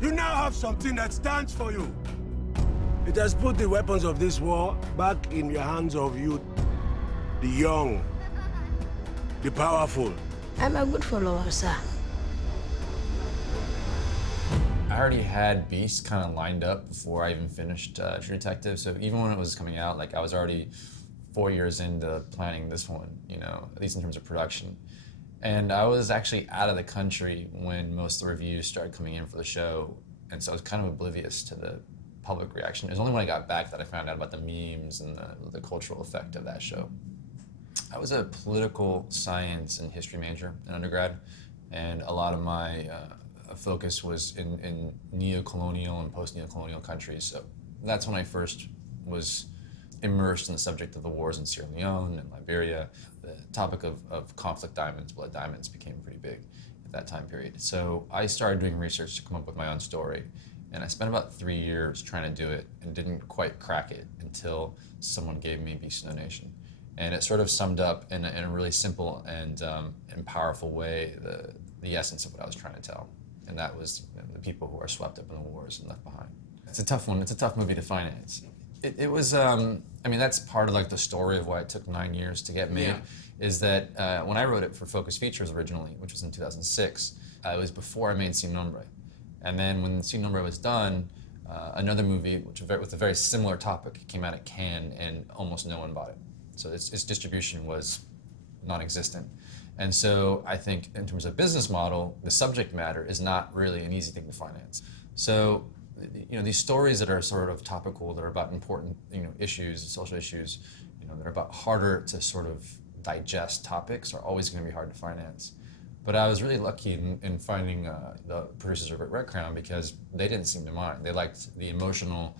You now have something that stands for you. It has put the weapons of this war back in your hands of you, the young, the powerful. I'm a good follower, sir. I already had Beast kind of lined up before I even finished True Detective, so even when it was coming out, like I was already 4 years into planning this one, you know, at least in terms of production. And I was actually out of the country when most of the reviews started coming in for the show, and so I was kind of oblivious to the public reaction. It was only when I got back that I found out about the memes and the cultural effect of that show. I was a political science and history major in undergrad, and a lot of my focus was in neo-colonial and post-neo-colonial countries. So that's when I first was immersed in the subject of the wars in Sierra Leone and Liberia. The topic of conflict diamonds, blood diamonds, became pretty big at that time period. So I started doing research to come up with my own story. And I spent about 3 years trying to do it and didn't quite crack it until someone gave me Beast of the Nation. And it sort of summed up in a really simple and powerful way the essence of what I was trying to tell. And that was, you know, the people who are swept up in the wars and left behind. It's a tough one. It's a tough movie to finance. It was, I mean, that's part of like the story of why it took 9 years to get made, is that when I wrote it for Focus Features originally, which was in 2006, it was before I made Sin Nombre. And then when Sin Nombre was done, another movie with a very similar topic came out at Cannes, and almost no one bought it. So its distribution was non-existent. And so I think in terms of business model, the subject matter is not really an easy thing to finance. So, you know, these stories that are sort of topical, that are about important, you know, issues, social issues, you know, that are about harder to sort of digest topics are always going to be hard to finance. But I was really lucky in finding the producers over at Red Crown, because they didn't seem to mind. They liked the emotional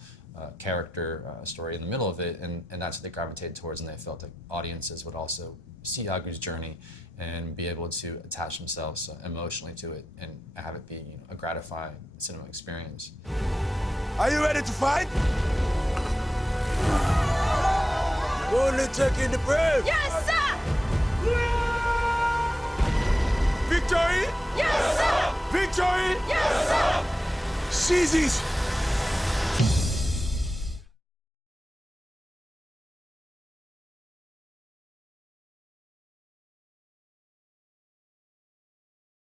character story in the middle of it, and that's what they gravitated towards, and they felt that audiences would also see Agu's journey and be able to attach themselves emotionally to it and have it be, you know, a gratifying cinema experience. Are you ready to fight? Only taking the brave. Yes, sir! Victory! Yes, sir! Victory! Yes, sir! Seize it!